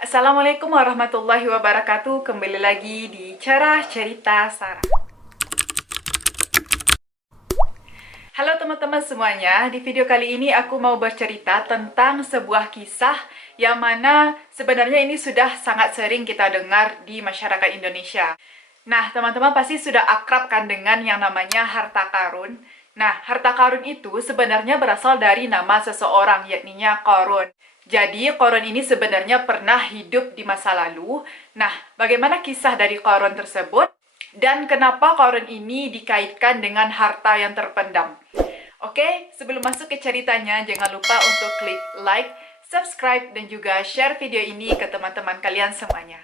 Assalamualaikum warahmatullahi wabarakatuh. Kembali lagi di Cara Cerita Sarah. Halo teman-teman semuanya, di video kali ini aku mau bercerita tentang sebuah kisah yang mana sebenarnya ini sudah sangat sering kita dengar di masyarakat Indonesia. Nah, teman-teman pasti sudah akrab kan dengan yang namanya harta karun. Nah, harta karun itu sebenarnya berasal dari nama seseorang, yakninya Qarun. Jadi, Qarun ini sebenarnya pernah hidup di masa lalu. Nah, bagaimana kisah dari Qarun tersebut? Dan kenapa Qarun ini dikaitkan dengan harta yang terpendam? Oke, sebelum masuk ke ceritanya, jangan lupa untuk klik like, subscribe, dan juga share video ini ke teman-teman kalian semuanya.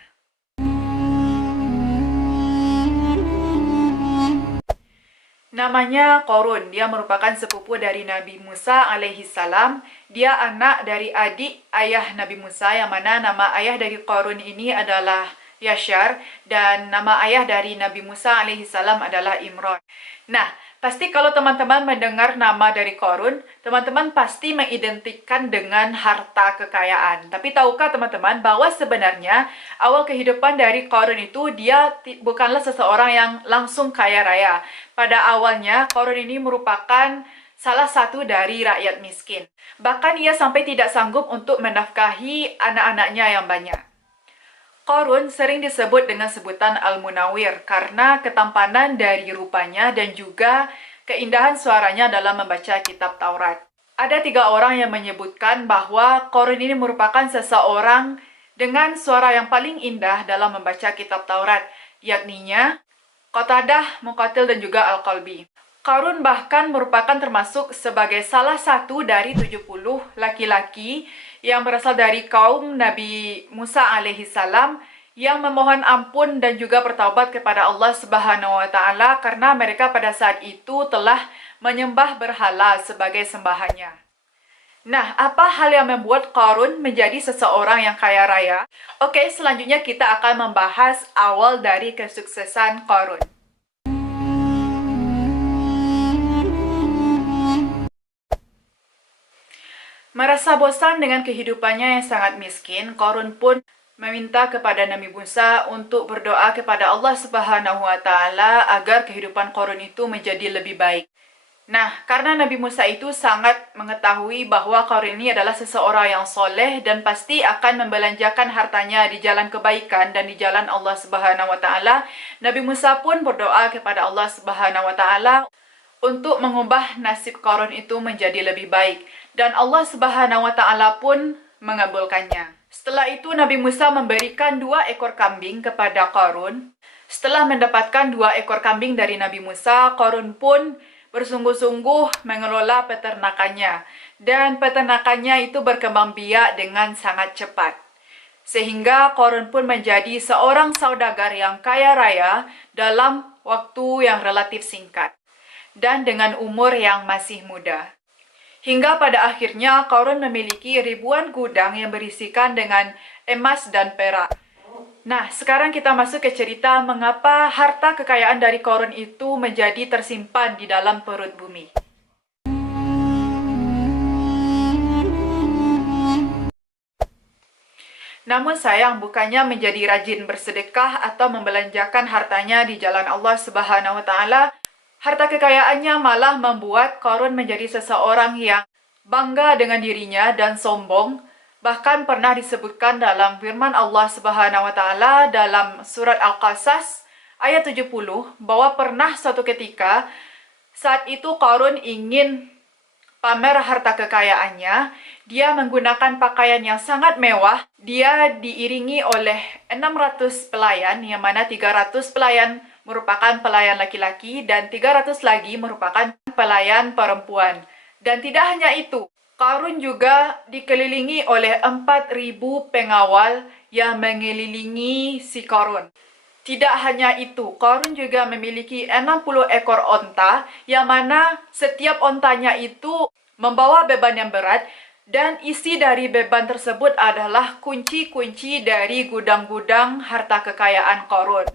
Namanya Qarun, dia merupakan sepupu dari Nabi Musa alaihi salam. Dia anak dari adik ayah Nabi Musa, yang mana nama ayah dari Qarun ini adalah Yashar, dan nama ayah dari Nabi Musa alaihi salam adalah Imran. Nah, pasti kalau teman-teman mendengar nama dari Qarun, teman-teman pasti mengidentikan dengan harta kekayaan. Tapi tahukah teman-teman bahwa sebenarnya awal kehidupan dari Qarun itu dia bukanlah seseorang yang langsung kaya raya. Pada awalnya, Qarun ini merupakan salah satu dari rakyat miskin. Bahkan ia sampai tidak sanggup untuk menafkahi anak-anaknya yang banyak. Qarun sering disebut dengan sebutan Al-Munawir karena ketampanan dari rupanya dan juga keindahan suaranya dalam membaca kitab Taurat. Ada 3 orang yang menyebutkan bahwa Qarun ini merupakan seseorang dengan suara yang paling indah dalam membaca kitab Taurat, yakninya Qatadah, Muqatil, dan juga Al-Qalbi. Qarun bahkan merupakan termasuk sebagai salah satu dari 70 laki-laki yang berasal dari kaum Nabi Musa alaihi salam yang memohon ampun dan juga bertaubat kepada Allah Subhanahu wa taala karena mereka pada saat itu telah menyembah berhala sebagai sembahannya. Nah, apa hal yang membuat Qarun menjadi seseorang yang kaya raya? Oke, selanjutnya kita akan membahas awal dari kesuksesan Qarun. Merasa bosan dengan kehidupannya yang sangat miskin, Qarun pun meminta kepada Nabi Musa untuk berdoa kepada Allah Subhanahu wa taala agar kehidupan Qarun itu menjadi lebih baik. Nah, karena Nabi Musa itu sangat mengetahui bahwa Qarun ini adalah seseorang yang soleh dan pasti akan membelanjakan hartanya di jalan kebaikan dan di jalan Allah Subhanahu wa taala, Nabi Musa pun berdoa kepada Allah Subhanahu wa taala untuk mengubah nasib Qarun itu menjadi lebih baik. Dan Allah Subhanahu wa taala pun mengabulkannya. Setelah itu Nabi Musa memberikan 2 ekor kambing kepada Qarun. Setelah mendapatkan 2 ekor kambing dari Nabi Musa, Qarun pun bersungguh-sungguh mengelola peternakannya. Dan peternakannya itu berkembang biak dengan sangat cepat. Sehingga Qarun pun menjadi seorang saudagar yang kaya raya dalam waktu yang relatif singkat. Dan dengan umur yang masih muda. Hingga pada akhirnya Qarun memiliki ribuan gudang yang berisikan dengan emas dan perak. Nah, sekarang kita masuk ke cerita mengapa harta kekayaan dari Qarun itu menjadi tersimpan di dalam perut bumi. Namun sayang, bukannya menjadi rajin bersedekah atau membelanjakan hartanya di jalan Allah Subhanahu wa taala, harta kekayaannya malah membuat Qarun menjadi seseorang yang bangga dengan dirinya dan sombong. Bahkan pernah disebutkan dalam firman Allah Subhanahu wa taala dalam surat Al-Qasas ayat 70 bahwa pernah suatu ketika saat itu Qarun ingin pamer harta kekayaannya, dia menggunakan pakaian yang sangat mewah. Dia diiringi oleh 600 pelayan, yang mana 300 pelayan merupakan pelayan laki-laki dan 300 lagi merupakan pelayan perempuan. Dan tidak hanya itu, Qarun juga dikelilingi oleh 4.000 pengawal yang mengelilingi si Qarun. Tidak hanya itu, Qarun juga memiliki 60 ekor onta, yang mana setiap ontanya itu membawa beban yang berat, dan isi dari beban tersebut adalah kunci-kunci dari gudang-gudang harta kekayaan Qarun.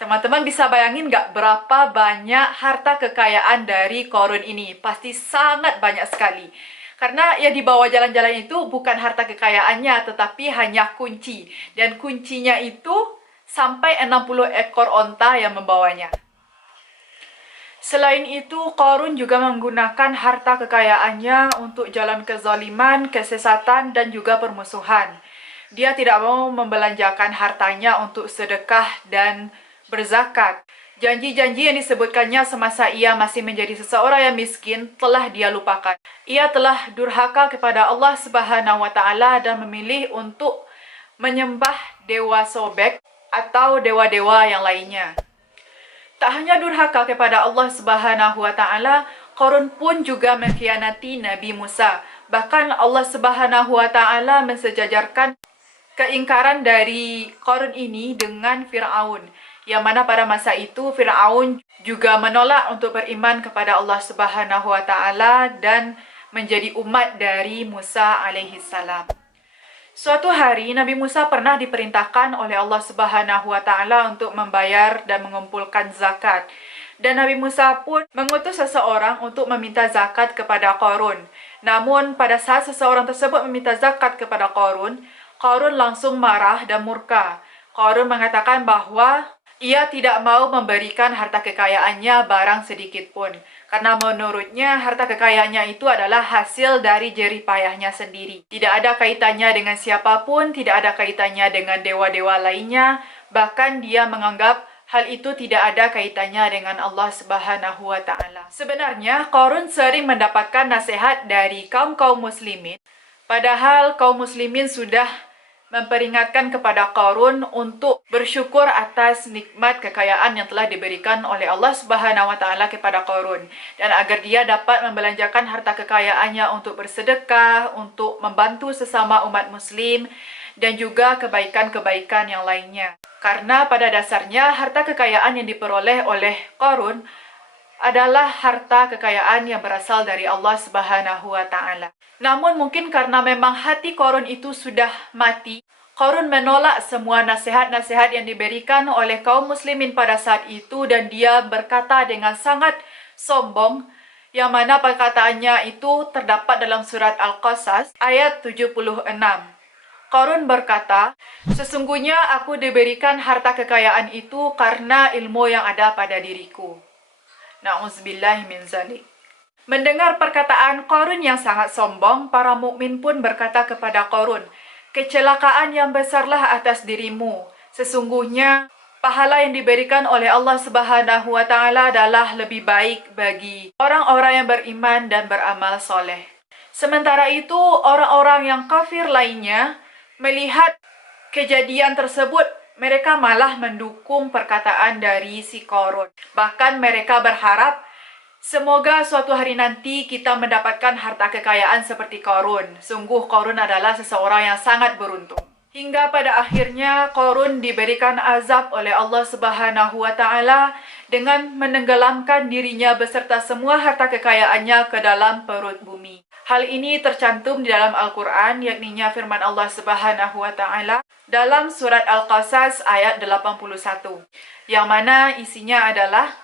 Teman-teman bisa bayangin nggak berapa banyak harta kekayaan dari Qarun ini? Pasti sangat banyak sekali. Karena yang dibawa jalan-jalan itu bukan harta kekayaannya, tetapi hanya kunci. Dan kuncinya itu sampai 60 ekor onta yang membawanya. Selain itu, Qarun juga menggunakan harta kekayaannya untuk jalan kezaliman, kesesatan, dan juga permusuhan. Dia tidak mau membelanjakan hartanya untuk sedekah dan berzakat. Janji-janji yang disebutkannya semasa ia masih menjadi seseorang yang miskin telah dia lupakan. Ia telah durhaka kepada Allah Subhanahu wa Ta'ala dan memilih untuk menyembah dewa Sobek atau dewa-dewa yang lainnya. Tak hanya durhaka kepada Allah Subhanahu wa Ta'ala, Qarun pun juga mengkhianati Nabi Musa. Bahkan Allah Subhanahu wa Ta'ala mensejajarkan keingkaran dari Qarun ini dengan Fir'aun, yang mana pada masa itu Fir'aun juga menolak untuk beriman kepada Allah Subhanahu wa Ta'ala dan menjadi umat dari Musa alaihi salam. Suatu hari Nabi Musa pernah diperintahkan oleh Allah Subhanahu wa Ta'ala untuk membayar dan mengumpulkan zakat. Dan Nabi Musa pun mengutus seseorang untuk meminta zakat kepada Qarun. Namun pada saat seseorang tersebut meminta zakat kepada Qarun, Qarun langsung marah dan murka. Qarun mengatakan bahwa ia tidak mau memberikan harta kekayaannya barang sedikit pun. Karena menurutnya harta kekayaannya itu adalah hasil dari jerih payahnya sendiri. Tidak ada kaitannya dengan siapapun, tidak ada kaitannya dengan dewa-dewa lainnya. Bahkan dia menganggap hal itu tidak ada kaitannya dengan Allah Subhanahu wa Ta'ala. Sebenarnya, Qarun sering mendapatkan nasihat dari kaum-kaum muslimin. Padahal kaum muslimin sudah memperingatkan kepada Qarun untuk bersyukur atas nikmat kekayaan yang telah diberikan oleh Allah Subhanahu wa Ta'ala kepada Qarun, dan agar dia dapat membelanjakan harta kekayaannya untuk bersedekah, untuk membantu sesama umat muslim, dan juga kebaikan-kebaikan yang lainnya. Karena pada dasarnya harta kekayaan yang diperoleh oleh Qarun adalah harta kekayaan yang berasal dari Allah Subhanahu wa Ta'ala. Namun mungkin karena memang hati Qarun itu sudah mati, Qarun menolak semua nasihat-nasihat yang diberikan oleh kaum muslimin pada saat itu, dan dia berkata dengan sangat sombong, yang mana perkataannya itu terdapat dalam surat Al-Qasas ayat 76. Qarun berkata, "Sesungguhnya aku diberikan harta kekayaan itu karena ilmu yang ada pada diriku." Na'udzubillahi min zalik. Mendengar perkataan Qarun yang sangat sombong, para mukmin pun berkata kepada Qarun, "Kecelakaan yang besarlah atas dirimu. Sesungguhnya pahala yang diberikan oleh Allah Subhanahu wa Ta'ala adalah lebih baik bagi orang-orang yang beriman dan beramal soleh." Sementara itu, orang-orang yang kafir lainnya melihat kejadian tersebut, mereka malah mendukung perkataan dari si Qarun. Bahkan mereka berharap, semoga suatu hari nanti kita mendapatkan harta kekayaan seperti Qarun. Sungguh Qarun adalah seseorang yang sangat beruntung. Hingga pada akhirnya Qarun diberikan azab oleh Allah Subhanahu wa Ta'ala dengan menenggelamkan dirinya beserta semua harta kekayaannya ke dalam perut bumi. Hal ini tercantum di dalam Al-Quran, yakninya firman Allah Subhanahu wa Ta'ala dalam surat Al-Qasas ayat 81, yang mana isinya adalah,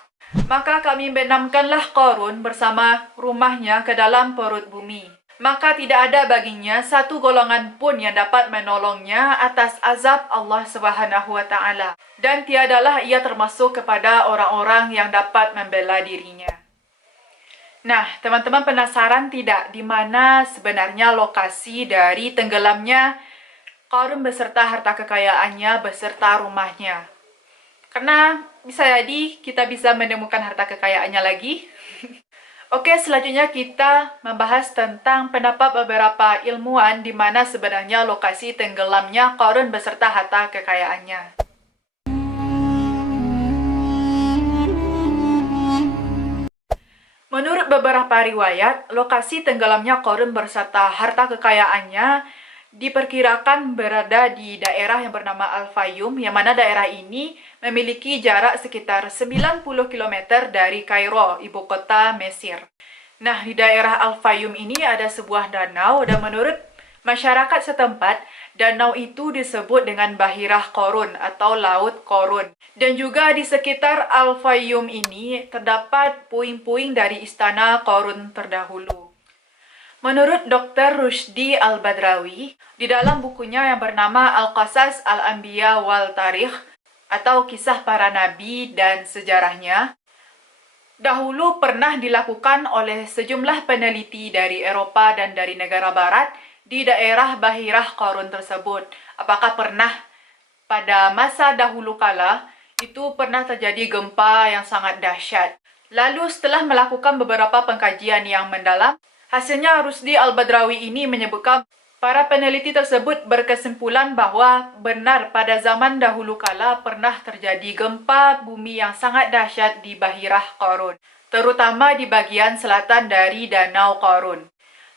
"Maka kami benamkanlah Qarun bersama rumahnya ke dalam perut bumi. Maka tidak ada baginya satu golongan pun yang dapat menolongnya atas azab Allah Subhanahu wa Ta'ala. Dan tiadalah ia termasuk kepada orang-orang yang dapat membela dirinya." Nah, teman-teman penasaran tidak di mana sebenarnya lokasi dari tenggelamnya Qarun beserta harta kekayaannya beserta rumahnya? Karena bisa jadi kita bisa menemukan harta kekayaannya lagi. Oke, selanjutnya kita membahas tentang pendapat beberapa ilmuwan di mana sebenarnya lokasi tenggelamnya Qarun beserta harta kekayaannya. Menurut beberapa riwayat, lokasi tenggelamnya Qarun beserta harta kekayaannya diperkirakan berada di daerah yang bernama Al-Fayyum, yang mana daerah ini memiliki jarak sekitar 90 km dari Kairo, ibu kota Mesir. Nah, di daerah Al-Fayyum ini ada sebuah danau, dan menurut masyarakat setempat, danau itu disebut dengan Bahirah Qarun atau Laut Qarun. Dan juga di sekitar Al-Fayyum ini terdapat puing-puing dari istana Qarun terdahulu. Menurut Dr. Rushdie Al-Badrawi, di dalam bukunya yang bernama Al-Qasas Al-Anbiya wal Tarikh, atau Kisah Para Nabi dan Sejarahnya, dahulu pernah dilakukan oleh sejumlah peneliti dari Eropa dan dari negara barat di daerah Bahirah Qarun tersebut. Apakah pernah pada masa dahulu kala itu pernah terjadi gempa yang sangat dahsyat? Lalu setelah melakukan beberapa pengkajian yang mendalam, hasilnya Rushdie Al-Badrawi ini menyebutkan para peneliti tersebut berkesimpulan bahwa benar pada zaman dahulu kala pernah terjadi gempa bumi yang sangat dahsyat di Bahirah Qarun, terutama di bagian selatan dari Danau Qarun.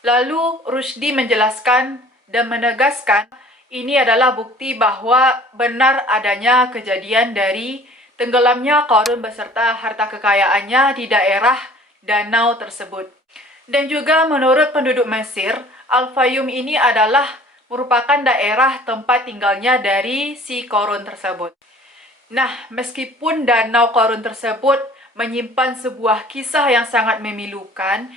Lalu Rushdie menjelaskan dan menegaskan ini adalah bukti bahwa benar adanya kejadian dari tenggelamnya Qarun beserta harta kekayaannya di daerah danau tersebut. Dan juga menurut penduduk Mesir, Al-Fayum ini adalah merupakan daerah tempat tinggalnya dari si Qarun tersebut. Nah, meskipun danau Qarun tersebut menyimpan sebuah kisah yang sangat memilukan,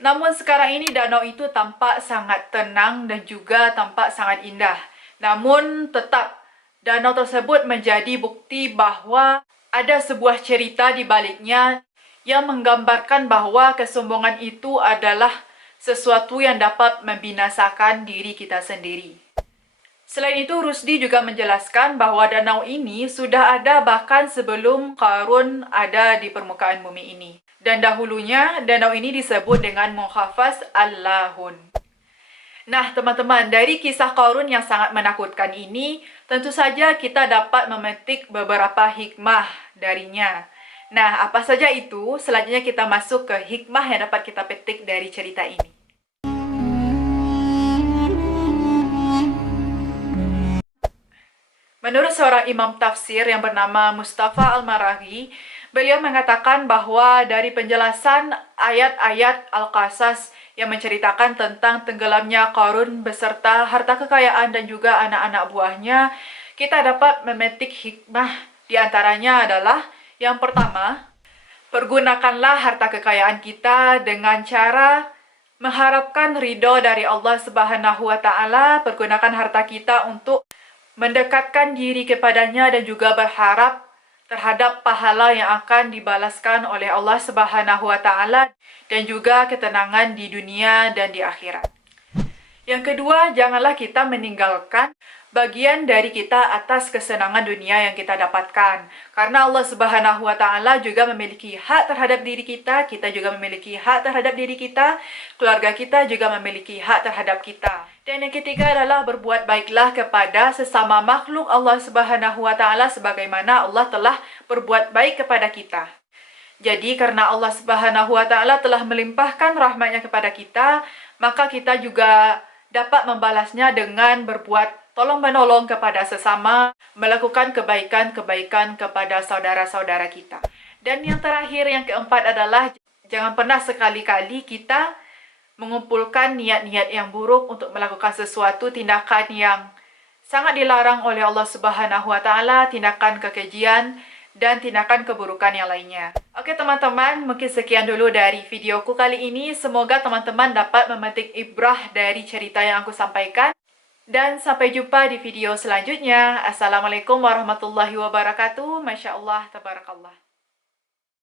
namun sekarang ini danau itu tampak sangat tenang dan juga tampak sangat indah. Namun tetap danau tersebut menjadi bukti bahwa ada sebuah cerita di baliknya yang menggambarkan bahwa kesombongan itu adalah sesuatu yang dapat membinasakan diri kita sendiri. Selain itu, Rushdie juga menjelaskan bahwa danau ini sudah ada bahkan sebelum Qarun ada di permukaan bumi ini. Dan dahulunya, danau ini disebut dengan Mukhafaz Al-Lahun. Nah, teman-teman, dari kisah Qarun yang sangat menakutkan ini, tentu saja kita dapat memetik beberapa hikmah darinya. Nah, apa saja itu? Selanjutnya kita masuk ke hikmah yang dapat kita petik dari cerita ini. Menurut seorang imam tafsir yang bernama Mustafa Al-Maraghi, beliau mengatakan bahwa dari penjelasan ayat-ayat Al-Qasas yang menceritakan tentang tenggelamnya Qarun beserta harta kekayaan dan juga anak-anak buahnya, kita dapat memetik hikmah. Di antaranya adalah yang pertama, pergunakanlah harta kekayaan kita dengan cara mengharapkan ridho dari Allah Subhanahu wa Ta'ala. Pergunakan harta kita untuk mendekatkan diri kepadanya dan juga berharap terhadap pahala yang akan dibalaskan oleh Allah Subhanahu wa Ta'ala dan juga ketenangan di dunia dan di akhirat. Yang kedua, janganlah kita meninggalkan bagian dari kita atas kesenangan dunia yang kita dapatkan. Karena Allah Subhanahu wa Ta'ala juga memiliki hak terhadap diri kita juga memiliki hak terhadap diri kita, keluarga kita juga memiliki hak terhadap kita. Dan yang ketiga adalah berbuat baiklah kepada sesama makhluk Allah Subhanahu wa Ta'ala sebagaimana Allah telah berbuat baik kepada kita. Jadi karena Allah Subhanahu wa Ta'ala telah melimpahkan rahmatnya kepada kita, maka kita juga dapat membalasnya dengan berbuat tolong-menolong kepada sesama, melakukan kebaikan-kebaikan kepada saudara-saudara kita. Dan yang terakhir, yang keempat adalah jangan pernah sekali-kali kita mengumpulkan niat-niat yang buruk untuk melakukan sesuatu tindakan yang sangat dilarang oleh Allah Subhanahu wa Ta'ala, tindakan kekejian dan tindakan keburukan yang lainnya. Oke teman-teman, mungkin sekian dulu dari videoku kali ini. Semoga teman-teman dapat memetik ibrah dari cerita yang aku sampaikan. Dan sampai jumpa di video selanjutnya. Assalamualaikum warahmatullahi wabarakatuh. Masya Allah, tabarakallah.